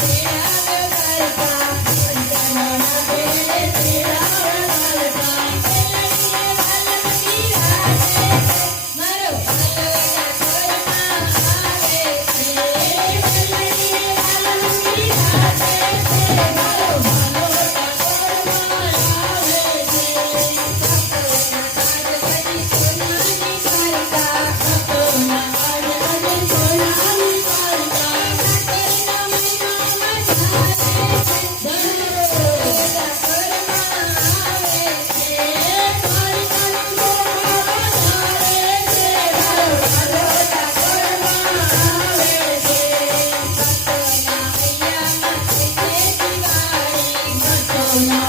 Yeah. love.